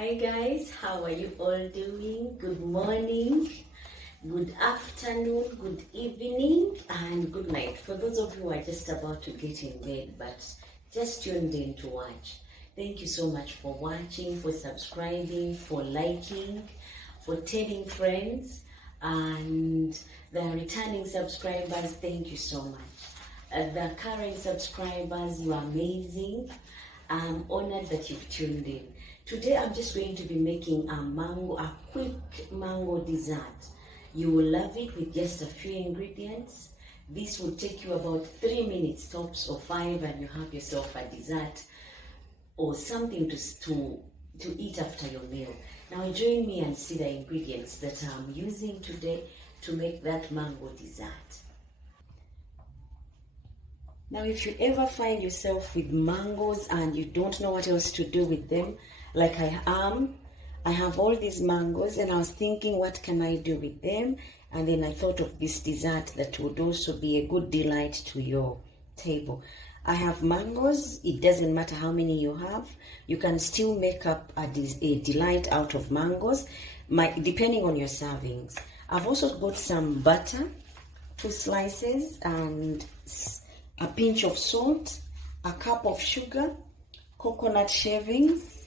Hi guys, how are you all doing? Good morning, good afternoon, good evening, and good night. For those of you who are just about to get in bed but just tuned in to watch, thank you so much for watching, for subscribing, for liking, for telling friends, and the returning subscribers, thank you so much. The current subscribers, you are amazing. I'm honored that you've tuned in. Today I'm just going to be making a quick mango dessert. You will love it with just a few ingredients. This will take you about 3 minutes tops or 5, and you have yourself a dessert or something to eat after your meal. Now join me and see the ingredients that I'm using today to make that mango dessert. Now, if you ever find yourself with mangoes and you don't know what else to do with them, like I have all these mangoes and I was thinking, what can I do with them? And then I thought of this dessert that would also be a good delight to your table. I have mangoes. It doesn't matter how many you have. You can still make up a delight out of mangoes, depending on your servings. I've also got some butter, 2 slices, and a pinch of salt, a cup of sugar, coconut shavings,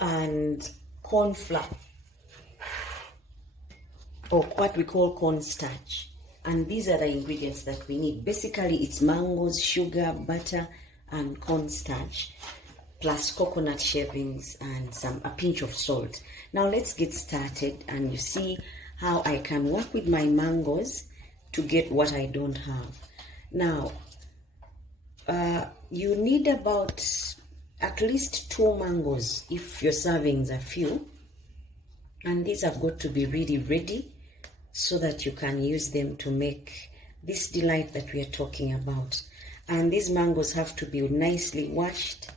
and corn flour, or what we call cornstarch. And these are the ingredients that we need. Basically, it's mangoes, sugar, butter, and cornstarch, plus coconut shavings and a pinch of salt. Now let's get started, and you see how I can work with my mangoes to get what I don't have. Now, you need about at least 2 mangoes if your servings are few. And these have got to be really ready so that you can use them to make this delight that we are talking about. And these mangoes have to be nicely washed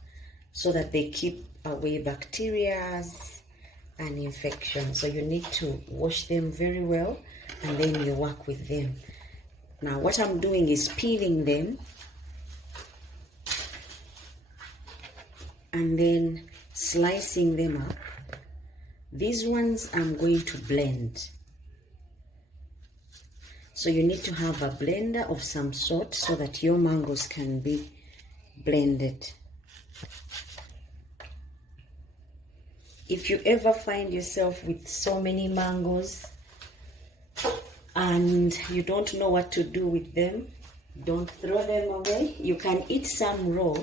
so that they keep away bacteria and infections. So you need to wash them very well and then you work with them. Now what I'm doing is peeling them and then slicing them up. These ones I'm going to blend. So you need to have a blender of some sort so that your mangoes can be blended. If you ever find yourself with so many mangoes and you don't know what to do with them, don't throw them away. You can eat some raw,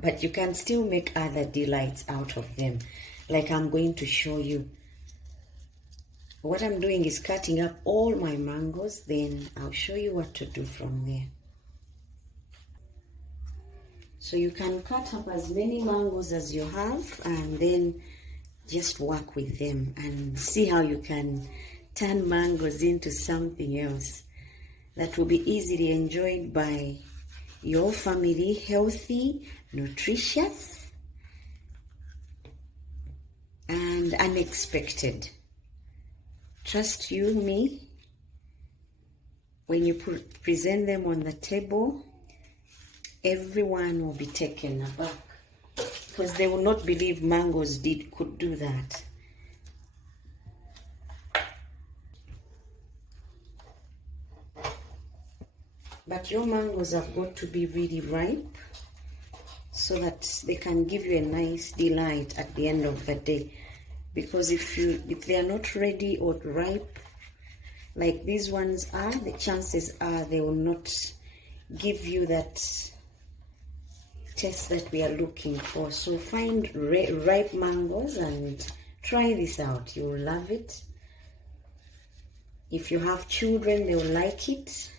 but you can still make other delights out of them, like I'm going to show you. What I'm doing is cutting up all my mangoes, then I'll show you what to do from there. So you can cut up as many mangoes as you have and then just work with them and see how you can turn mangoes into something else that will be easily enjoyed by your family, healthy, nutritious, and unexpected. Trust you me, when you present them on the table, everyone will be taken aback because they will not believe mangoes could do that. But your mangoes have got to be really ripe so that they can give you a nice delight at the end of the day. Because if they are not ready or ripe, like these ones are, the chances are they will not give you that taste that we are looking for. So find ripe mangoes and try this out. You will love it. If you have children, they will like it.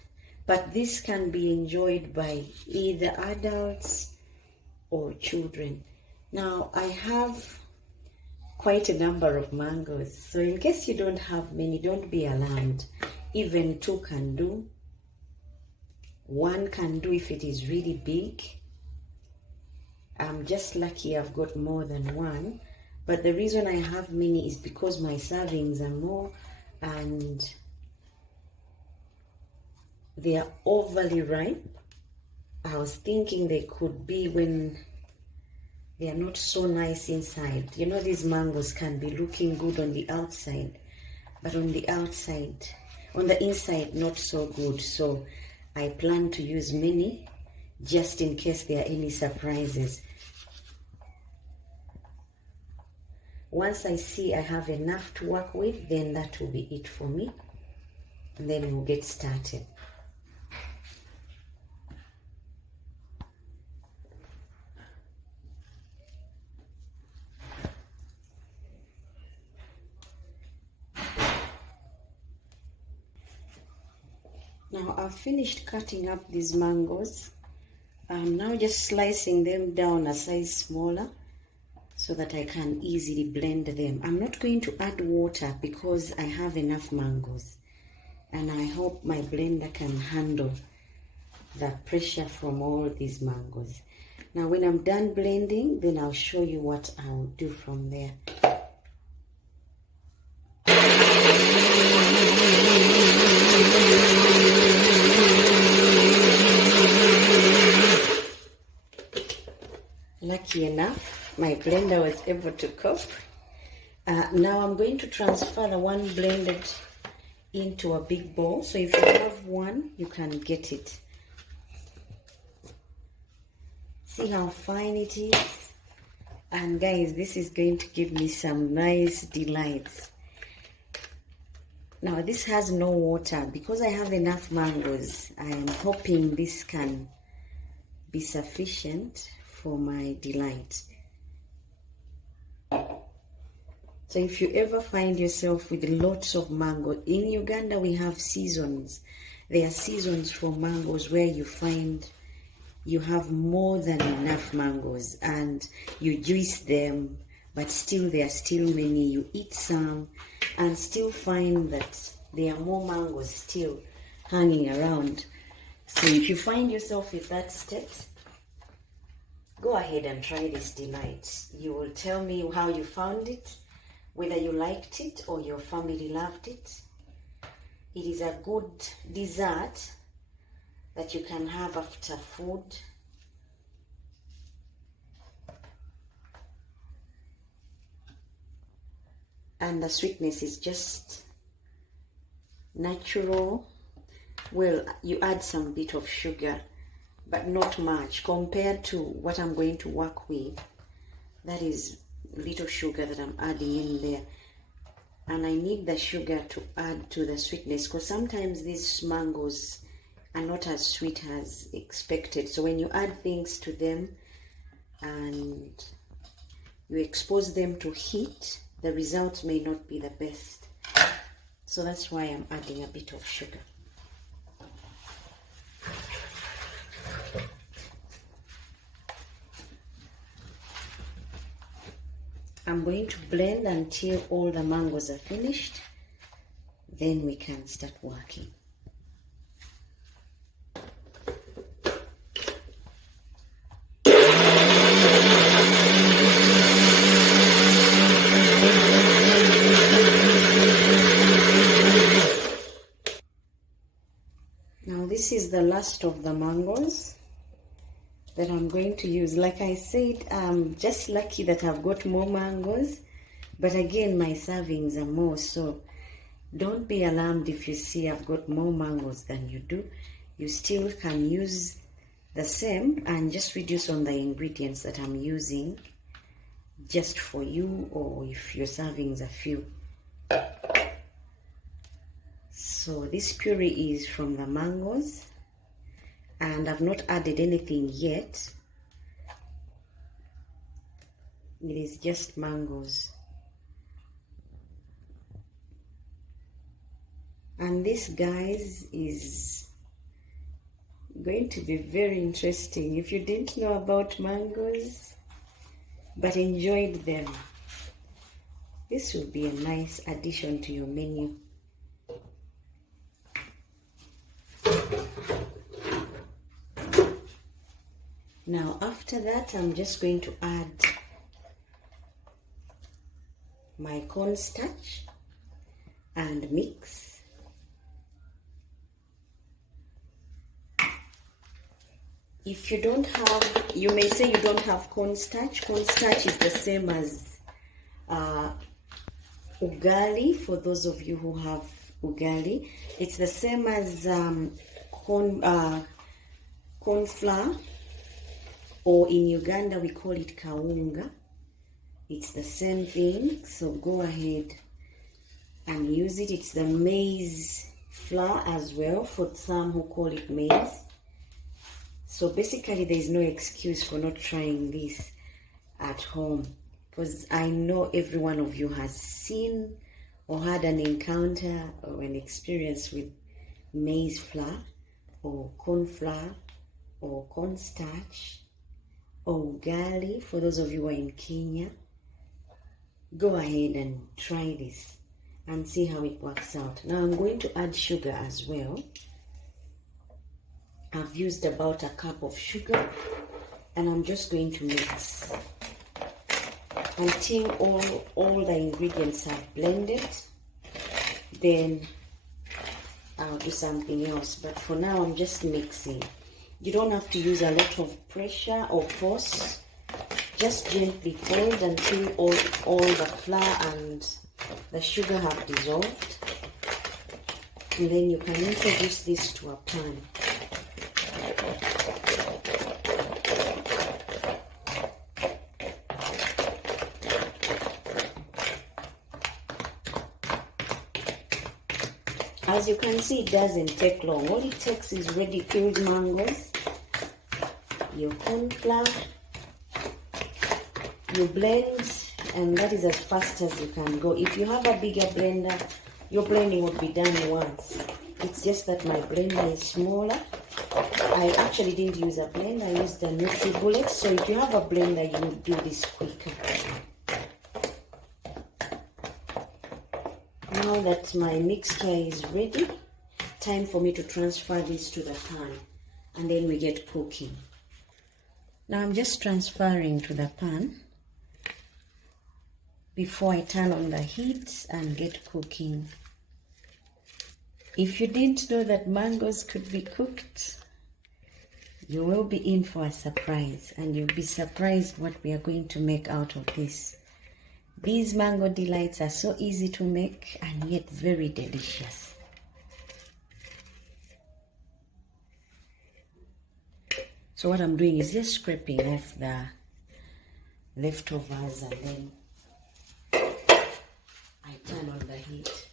But this can be enjoyed by either adults or children. Now, I have quite a number of mangoes. So in case you don't have many, don't be alarmed. Even 2 can do. 1 can do if it is really big. I'm just lucky I've got more than 1. But the reason I have many is because my servings are more and they are overly ripe. I was thinking they could be when They are not so nice inside. You know, these mangoes can be looking good on the outside, but on the inside, not so good. So I plan to use many just in case there are any surprises. Once I see I have enough to work with, then that will be it for me. And then we'll get started. Now I've finished cutting up these mangoes. I'm now just slicing them down a size smaller so that I can easily blend them. I'm not going to add water because I have enough mangoes, and I hope my blender can handle the pressure from all these mangoes. Now when I'm done blending, then I'll show you what I'll do from there. Lucky enough, my blender was able to cope. Now I'm going to transfer the one blended into a big bowl. So if you have one, you can get it. See how fine it is? And guys, this is going to give me some nice delights. Now this has no water because I have enough mangoes. I am hoping this can be sufficient for my delight. So if you ever find yourself with lots of mango, in Uganda we have seasons. There are seasons for mangoes where you find you have more than enough mangoes and you juice them, but still there are still many. You eat some and still find that there are more mangoes still hanging around. So if you find yourself in that state, go ahead and try this delight. You will tell me how you found it, whether you liked it or your family loved it. It is a good dessert that you can have after food. And the sweetness is just natural. Well, you add some bit of sugar, but not much compared to what I'm going to work with. That is little sugar that I'm adding in there. And I need the sugar to add to the sweetness because sometimes these mangoes are not as sweet as expected. So when you add things to them and you expose them to heat, the results may not be the best. So that's why I'm adding a bit of sugar. I'm going to blend until all the mangoes are finished. Then we can start working. Now this is the last of the mangoes that I'm going to use. Like I said, I'm just lucky that I've got more mangoes, but again my servings are more, so don't be alarmed if you see I've got more mangoes than you do. You still can use the same and just reduce on the ingredients that I'm using just for you, or if your servings are few. So this puree is from the mangoes, and I've not added anything yet. It is just mangoes. And this, guys, is going to be very interesting. If you didn't know about mangoes but enjoyed them, this will be a nice addition to your menu. Now after that, I'm just going to add my cornstarch and mix. If you don't have, you may say you don't have cornstarch. Cornstarch is the same as ugali. For those of you who have ugali, it's the same as corn flour, or in Uganda we call it kawunga. It's the same thing, so go ahead and use it. It's the maize flour as well, for some who call it maize. So basically there is no excuse for not trying this at home, because I know every one of you has seen or had an encounter or an experience with maize flour or corn flour or cornstarch or ugali. For those of you who are in Kenya, go ahead and try this and see how it works out. Now I'm going to add sugar as well. I've used about a cup of sugar, and I'm just going to mix until all the ingredients are blended. Then I'll do something else, but for now I'm just mixing. You don't have to use a lot of pressure or force. Just gently fold until all the flour and the sugar have dissolved, and then you can introduce this to a pan. As you can see, it doesn't take long. All it takes is ready peeled mangoes, your corn flour, you blend, and that is as fast as you can go. If you have a bigger blender, your blending would be done once. It's just that my blender is smaller. I actually didn't use a blender, I used a NutriBullet. So if you have a blender, you will do this quicker. Now that my mixture is ready, time for me to transfer this to the pan, and then we get cooking. Now I'm just transferring to the pan before I turn on the heat and get cooking. If you didn't know that mangoes could be cooked, you will be in for a surprise, and you'll be surprised what we are going to make out of this. These mango delights are so easy to make and yet very delicious. So what I'm doing is just scraping off the leftovers, and then I turn on the heat.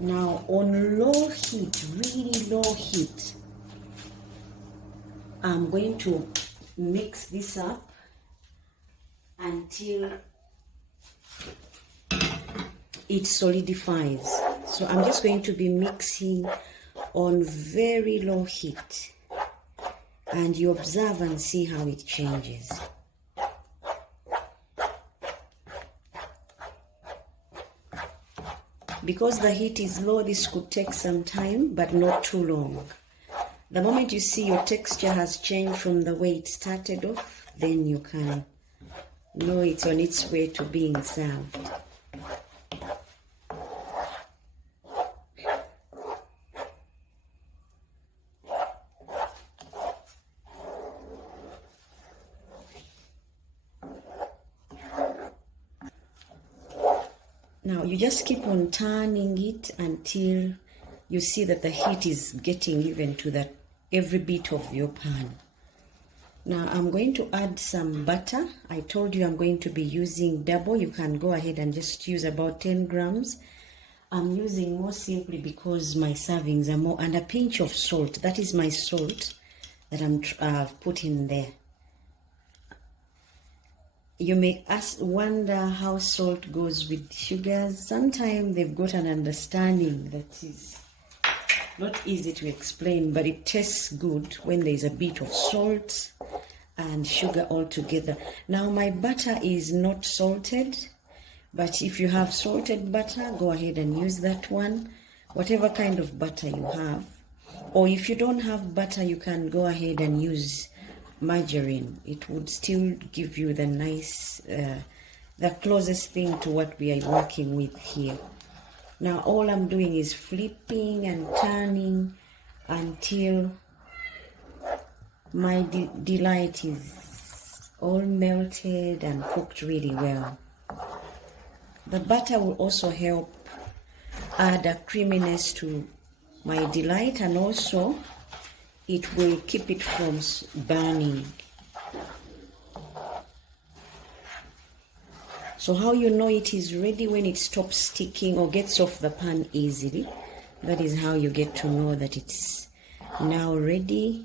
Now on low heat, really low heat, I'm going to mix this up until it solidifies. So I'm just going to be mixing on very low heat, and you observe and see how it changes. Because the heat is low, this could take some time, but not too long. The moment you see your texture has changed from the way it started off, then you can know it's on its way to being served. Now you just keep on turning it until you see that the heat is getting even to that every bit of your pan. Now I'm going to add some butter. I told you I'm going to be using double. You can go ahead and just use about 10 grams. I'm using more simply because my servings are more, and a pinch of salt. That is my salt that I've put in there. You may wonder how salt goes with sugars. Sometimes they've got an understanding that is not easy to explain, but it tastes good when there's a bit of salt and sugar all together. Now my butter is not salted, but if you have salted butter, go ahead and use that one, whatever kind of butter you have. Or if you don't have butter, you can go ahead and use margarine. It would still give you the nice, the closest thing to what we are working with here. Now all I'm doing is flipping and turning until my delight is all melted and cooked really well. The butter will also help add a creaminess to my delight, and also it will keep it from burning. So how you know it is ready? When it stops sticking or gets off the pan easily. That is how you get to know that it's now ready.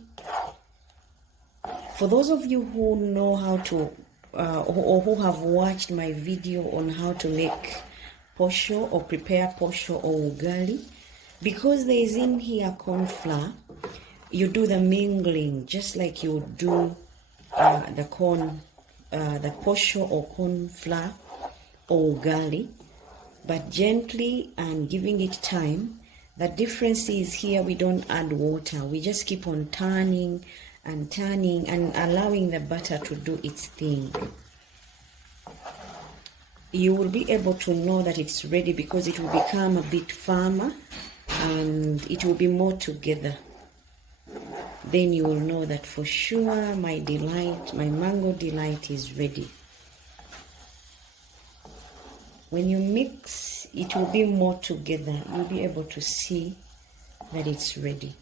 For those of you who know how to or who have watched my video on how to make posho or prepare posho or ugali, because there is in here corn flour, you do the mingling just like you do the posho or corn flour or ugali, but gently and giving it time. The difference is here we don't add water. We just keep on turning and turning and allowing the butter to do its thing. You will be able to know that it's ready because it will become a bit firmer and it will be more together. Then you will know that for sure my mango delight is ready. When you mix, it will be more together. You'll be able to see that it's ready.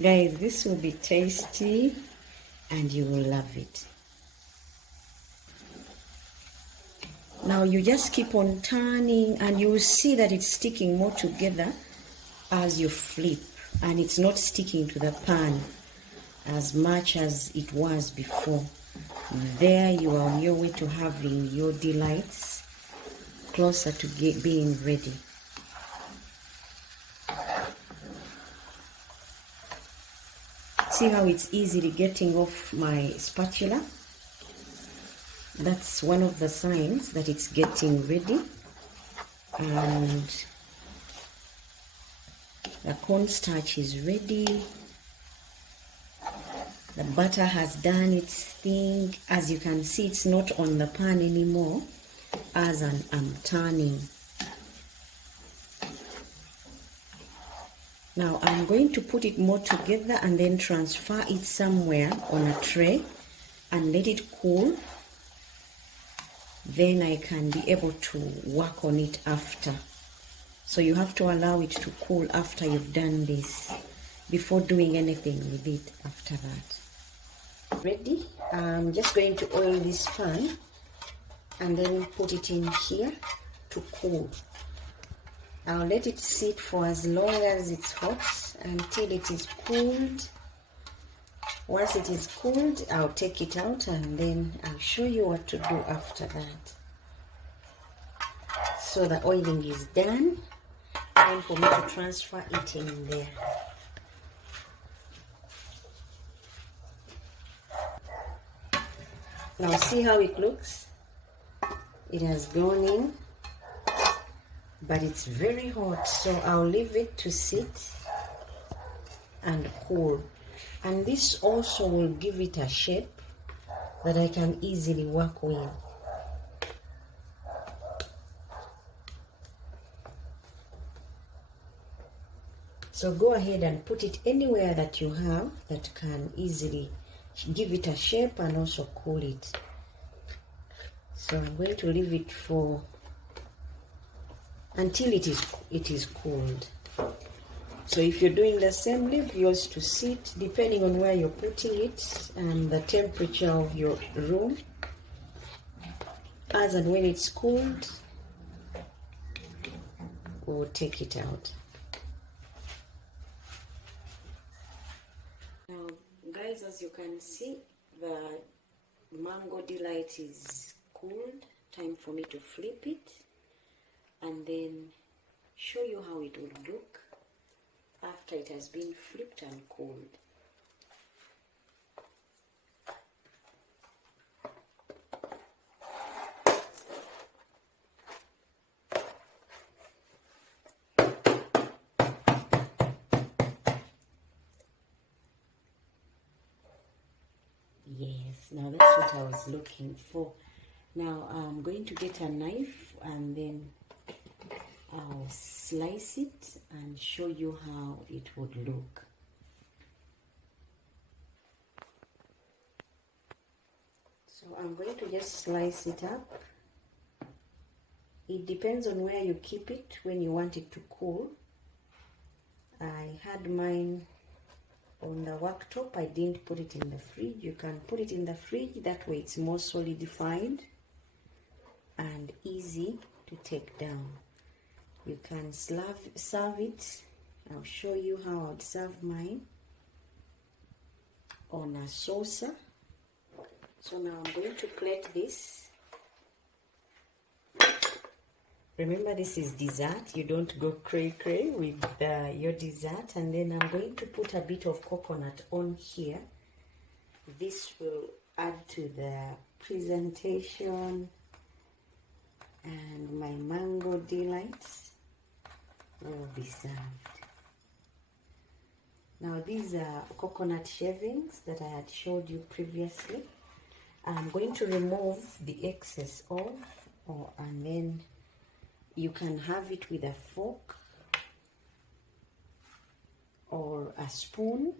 Guys, this will be tasty and you will love it. Now you just keep on turning and you will see that it's sticking more together as you flip, and it's not sticking to the pan as much as it was before. There you are on your way to having your delights, closer to being ready. See how it's easily getting off my spatula? That's one of the signs that it's getting ready. And the cornstarch is ready. The butter has done its thing. As you can see, it's not on the pan anymore as I'm turning. Now I'm going to put it more together and then transfer it somewhere on a tray and let it cool. Then I can be able to work on it after. So you have to allow it to cool after you've done this, before doing anything with it after that. Ready? I'm just going to oil this pan and then put it in here to cool. I'll let it sit for as long as it's hot until it is cooled. Once it is cooled, I'll take it out and then I'll show you what to do after that. So the oiling is done. Time for me to transfer it in there. Now see how it looks? It has gone in, but it's very hot, so I'll leave it to sit and cool. And this also will give it a shape that I can easily work with. So go ahead and put it anywhere that you have that can easily give it a shape and also cool it. So I'm going to leave it for until it is cooled. So if you're doing the same, leave yours to sit depending on where you're putting it and the temperature of your room. As and when it's cooled, we'll take it out. Now guys, as you can see, the mango delight is cooled. Time for me to flip it and then show you how it will look after it has been flipped and cooled. Yes, now that's what I was looking for. Now I'm going to get a knife and then I'll slice it and show you how it would look. So I'm going to just slice it up. It depends on where you keep it when you want it to cool. I had mine on the worktop. I didn't put it in the fridge. You can put it in the fridge, that way it's more solidified and easy to take down. You can serve it. I'll show you how I'd serve mine on a saucer. So now I'm going to plate this. Remember, this is dessert. You don't go cray-cray with your dessert. And then I'm going to put a bit of coconut on here. This will add to the presentation. And my mango delights will be served. Now these are coconut shavings that I had showed you previously. I'm going to remove the excess off, and then you can have it with a fork or a spoon.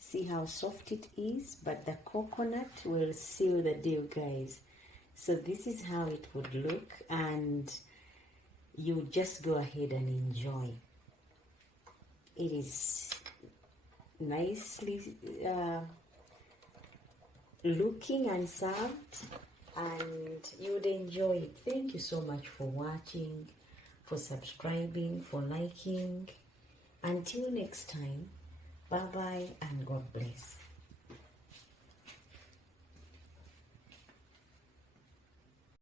See how soft it is, but the coconut will seal the deal, guys. So this is how it would look, and you just go ahead and enjoy. It is nicely looking and served, and you would enjoy it. Thank you so much for watching, for subscribing, for liking. Until next time, bye bye and God bless.